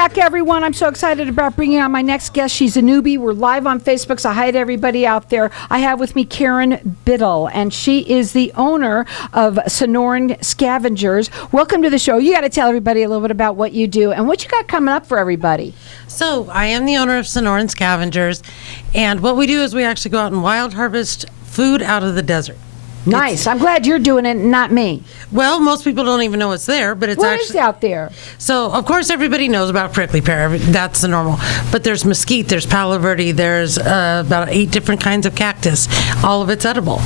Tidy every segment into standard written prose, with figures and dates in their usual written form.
back, everyone. I'm so excited about bringing on my next guest. She's a newbie. We're live on Facebook, so hi to everybody out there. I have with me Karen Biddle, and she is the owner of Sonoran Scavengers. Welcome to the show. You got to tell everybody a little bit about what you do and what you got coming up for everybody. So I am the owner of Sonoran Scavengers, and what we do is we actually go out and wild harvest food out of the desert. Nice. I'm glad you're doing it, not me. Well, most people don't even know it's there, but it's What actually is out there? So, of course, everybody knows about prickly pear. That's the normal. But there's mesquite, there's palo verde, there's about 8 different kinds of cactus. All of it's edible.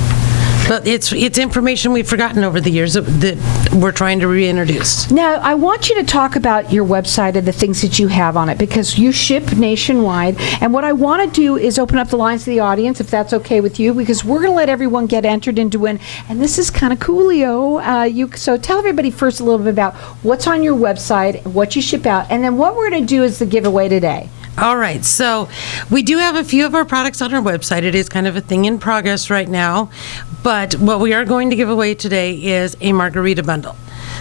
But it's information we've forgotten over the years that we're trying to reintroduce. Now, I want you to talk about your website and the things that you have on it, because you ship nationwide. And what I want to do is open up the lines to the audience, if that's okay with you, because we're going to let everyone get entered into it. And this is kind of coolio. So tell everybody first a little bit about what's on your website, what you ship out, and then what we're going to do is the giveaway today. All right, so we do have a few of our products on our website. It is kind of a thing in progress right now, but what we are going to give away today is a margarita bundle.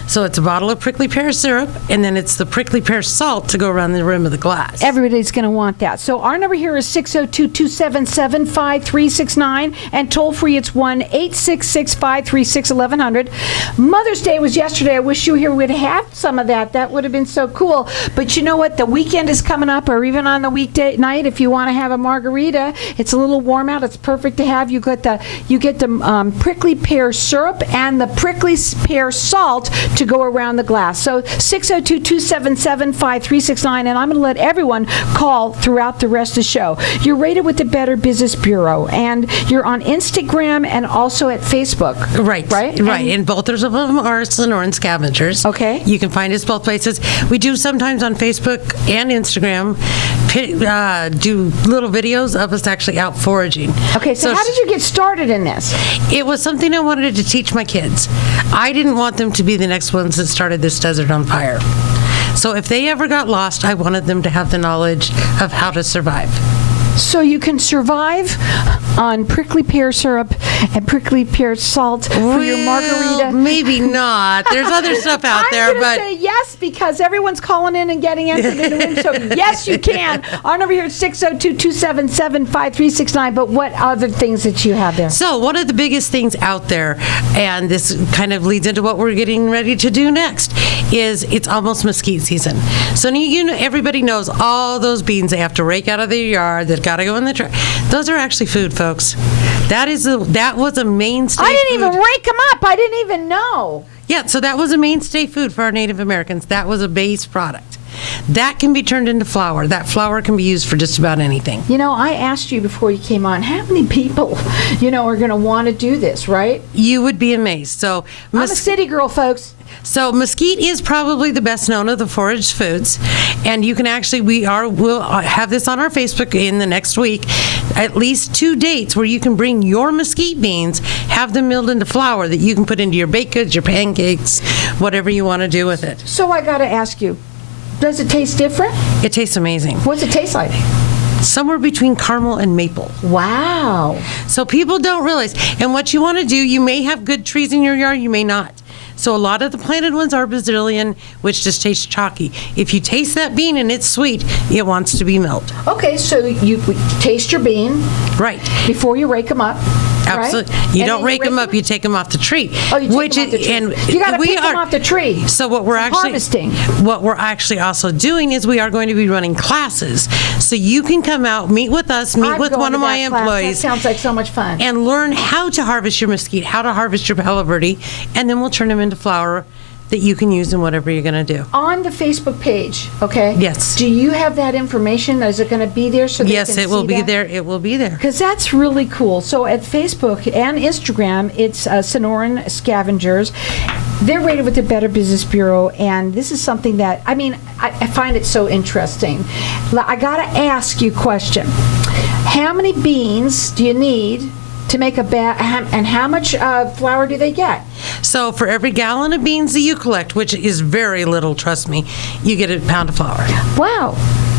So it's a bottle of prickly pear syrup, and then it's the prickly pear salt to go around the rim of the glass. Everybody's going to want that. So our number here is 602-277-5369, and toll-free it's 1-866-536-1100. Mother's Day was yesterday. I wish you were here. We'd have some of that. That would have been so cool. But you know what? The weekend is coming up, or even on the weekday night, if you want to have a margarita, it's a little warm out. It's perfect to have. You get the prickly pear syrup and the prickly pear salt to go around the glass. So 602-277-5369, and I'm going to let everyone call throughout the rest of the show. You're rated with the Better Business Bureau, and you're on Instagram and also at Facebook. Right. And both of them are Sonoran Scavengers. Okay. You can find us both places. We do sometimes on Facebook and Instagram do little videos of us actually out foraging. Okay, so how did you get started in this? It was something I wanted to teach my kids. I didn't want them to be the next ones that started this desert on fire. So if they ever got lost, I wanted them to have the knowledge of how to survive. So you can survive on prickly pear syrup and prickly pear salt for your margarita? Maybe not. There's other stuff out there, but I'm going to say yes, because everyone's calling in and getting entered into it. So yes, you can. Our number here is 602-277-5369. But what other things that you have there? So one of the biggest things out there, and this kind of leads into what we're getting ready to do next, is it's almost mesquite season. So everybody knows all those beans they have to rake out of their yard that got to go in the trash. Those are actually food, folks. That was a mainstay. I didn't food. even rake them up. I didn't even know. Yeah, so that was a mainstay food for our Native Americans. That was a base product. That can be turned into flour. That flour can be used for just about anything. I asked you before you came on, how many people, are going to want to do this, right? You would be amazed. So I'm a city girl, folks. So mesquite is probably the best known of the foraged foods, and you can actually we'll have this on our Facebook in the next week, at least 2 dates where you can bring your mesquite beans, have them milled into flour that you can put into your baked goods, your pancakes, whatever you want to do with it. So I got to ask you, does it taste different? It tastes amazing. What's it taste like? Somewhere between caramel and maple. Wow. So people don't realize. And what you want to do, you may have good trees in your yard, you may not. So a lot of the planted ones are Brazilian, which just tastes chalky. If you taste that bean and it's sweet, it wants to be milled. Okay, so you taste your bean. Right. Before you rake them up. Absolutely. Right? You don't rake them up, you take them off the tree. Oh, you take them off the tree. And you got to pick them off the tree. So what we're actually also doing is we are going to be running classes. So you can come out, meet with us, meet with one of my employees. That sounds like so much fun. And learn how to harvest your mesquite, how to harvest your palo verde, and then we'll turn them into flour that you can use in whatever you're going to do. On the Facebook page, okay? Yes. Do you have that information? Is it going to be there so they yes, can see it will be that? there. It will be there. Because that's really cool. So at Facebook and Instagram, it's Sonoran Scavengers. They're rated with the Better Business Bureau, and this is something that, I find it so interesting. I got to ask you a question. How many beans do you need to make a bag, and how much flour do they get? So for every gallon of beans that you collect, which is very little, trust me, you get a pound of flour. Wow.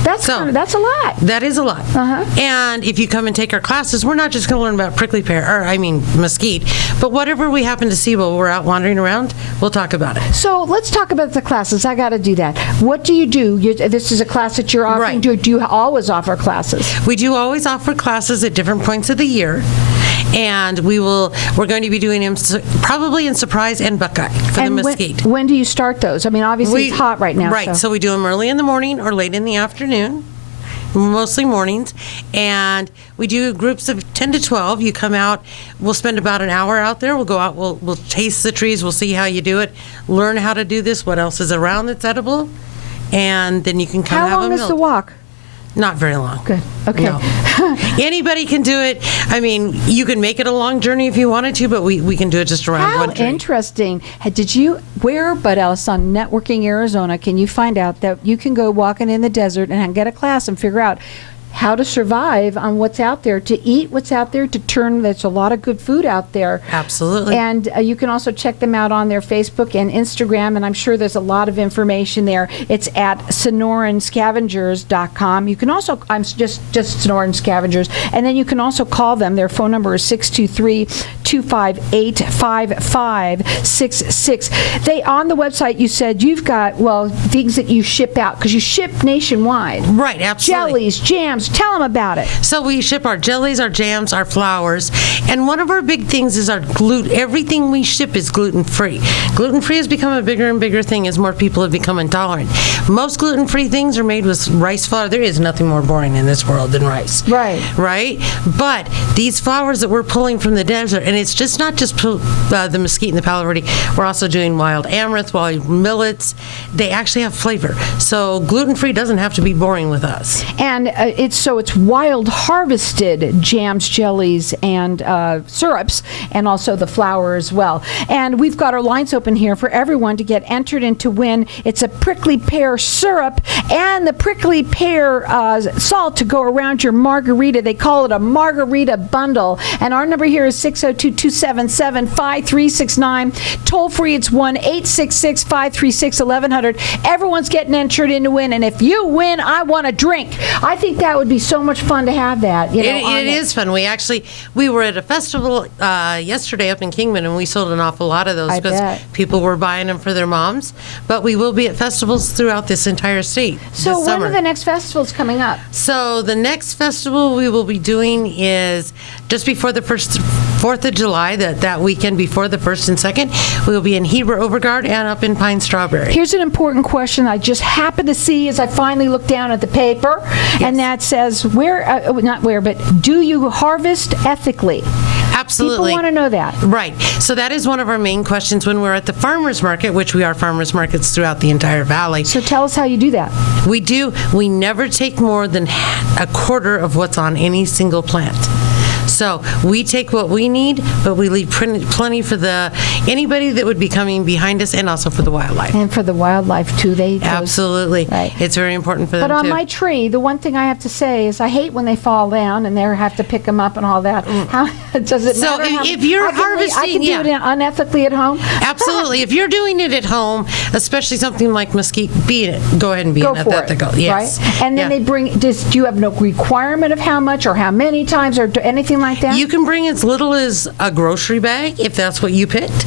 That's So- that's a lot. That is a lot. Uh-huh. And if you come and take our classes, we're not just going to learn about prickly pear, mesquite, but whatever we happen to see while we're out wandering around, we'll talk about it. So let's talk about the classes. I got to do that. What do you do? This is a class that you're offering. Right. Do you always offer classes? We do always offer classes at different points of the year, and we're going to be doing them probably in Surprise and Buckeye for the mesquite. When do you start those? I mean, obviously it's hot right now. Right, so we do them early in the morning or late in the afternoon, mostly mornings, and we do groups of 10 to 12. You come out, we'll spend about an hour out there. We'll go out, we'll taste the trees, we'll see how you do it, learn how to do this, what else is around that's edible, and then you can come have a meal. How long is the walk? Not very long. Good. Okay. No. Anybody can do it. I mean, you can make it a long journey if you wanted to, but we can do it just around How one tree. interesting. Did you, where but else on Networking Arizona can you find out that you can go walking in the desert and get a class and figure out how to survive on what's out there, to eat what's out there, to turn, there's a lot of good food out there. Absolutely. And you can also check them out on their Facebook and Instagram, and I'm sure there's a lot of information there. It's at SonoranScavengers.com. You can also, I'm just Sonoran Scavengers, and then you can also call them. Their phone number is 623-258-5566. They, on the website, you said you've got, things that you ship out, because you ship nationwide. Right, absolutely. Jellies, jams, tell them about it. So we ship our jellies, our jams, our flours, and one of our big things is our gluten. Everything we ship is gluten-free. Gluten-free has become a bigger and bigger thing as more people have become intolerant. Most gluten-free things are made with rice flour. There is nothing more boring in this world than rice. Right. Right? But these flours that we're pulling from the desert, and it's just not just the mesquite and the palo verde, we're also doing wild amaranth, wild millets. They actually have flavor. So gluten-free doesn't have to be boring with us. And it's wild harvested jams, jellies, and syrups, and also the flour as well. And we've got our lines open here for everyone to get entered in to win. It's a prickly pear syrup and the prickly pear salt to go around your margarita. They call it a margarita bundle. And our number here is 602-277-5369. Toll free, it's 1-866-536-1100. Everyone's getting entered in to win. And if you win, I want a drink. I think that would be so much fun to have that. It is fun. We were at a festival yesterday up in Kingman, and we sold an awful lot of those because people were buying them for their moms. But we will be at festivals throughout this entire state. So this when summer. are the next festivals coming up? So the next festival we will be doing is just before the 4th of July, that weekend before the 1st and 2nd. We will be in Heber, Overgard, and up in Pine Strawberry. Here's an important question I just happened to see as I finally looked down at the paper, and that says, but do you harvest ethically? Absolutely. People want to know that. Right. So that is one of our main questions when we're at the farmers market, which we are farmers markets throughout the entire valley. So tell us how you do that. We never take more than a quarter of what's on any single plant. So we take what we need, but we leave plenty for anybody that would be coming behind us, and also for the wildlife. And for the wildlife too, they eat those. Absolutely. Right. It's very important for them But on too. my tree, the one thing I have to say is I hate when they fall down and they have to pick them up and all that. How does it So matter? if you're I harvesting, can do it unethically at home. Absolutely. If you're doing it at home, especially something like mesquite, go ahead and be Go for unethical. it, Yes. right? And then they bring. Do you have no requirement of how much or how many times or anything like that? You can bring as little as a grocery bag if that's what you picked.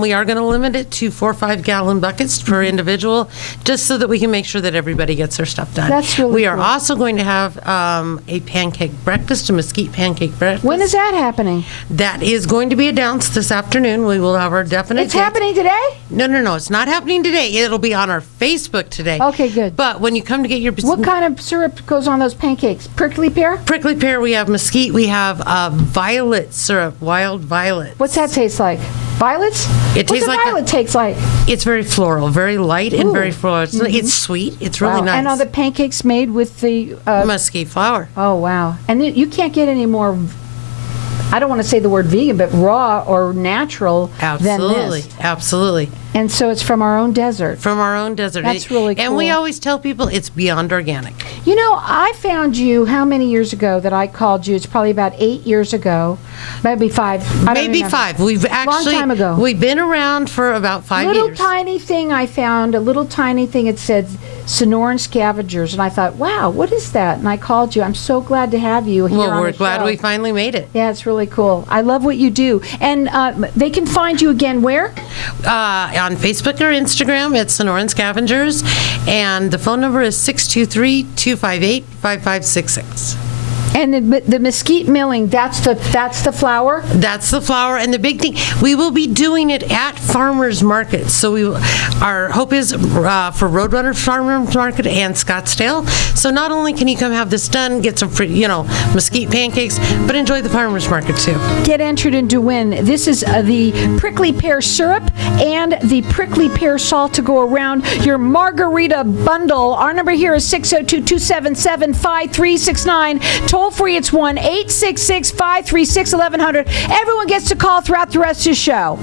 We are going to limit it to 4 or 5 gallon buckets per individual, just so that we can make sure that everybody gets their stuff done. That's really We are cool. also going to have a pancake breakfast, a mesquite pancake breakfast. When is that happening? That is going to be announced this afternoon. We will have our definite It's dates. happening today? No. It's not happening today. It'll be on our Facebook today. Okay, good. But when you come to get your What kind of syrup goes on those pancakes? Prickly pear? prickly pear, we have mesquite, we have violet syrup, wild violet. What's that taste like? Violets? It tastes What's like a violet taste like? It's very floral, very light, and Ooh. very floral. It's sweet. It's really Wow. nice. And are the pancakes made with the... mesquite flour. oh, wow. And you can't get any more... I don't want to say the word vegan, but raw or natural than Absolutely. this. Absolutely. And so it's from our own desert. From our own desert. That's really cool. And we always tell people it's beyond organic. You know, I found you how many years ago that I called you? It's probably about 8 years ago. Maybe 5. I don't Maybe remember. 5. We've actually time ago. We've been around for about 5 years. Little tiny thing I found, a little tiny thing. It said Sonoran Scavengers, and I thought, wow, what is that? And I called you. I'm so glad to have you here Well, on we're the glad show. we finally made it. Yeah, it's really cool. I love what you do. And they can find you again where? On Facebook or Instagram, it's Sonoran Scavengers, and the phone number is 623-258-5566. And the mesquite milling, that's the flour? That's the flour, and the big thing, we will be doing it at farmers markets. So our hope is for Roadrunner Farmers Market and Scottsdale. So not only can you come have this done, get some free, mesquite pancakes, but enjoy the farmers market too. Get entered and to win. This is the prickly pear syrup and the prickly pear salt to go around your margarita bundle. Our number here is 602-277-5369. Toll free, it's 1-866-536-1100. Everyone gets to call throughout the rest of the show.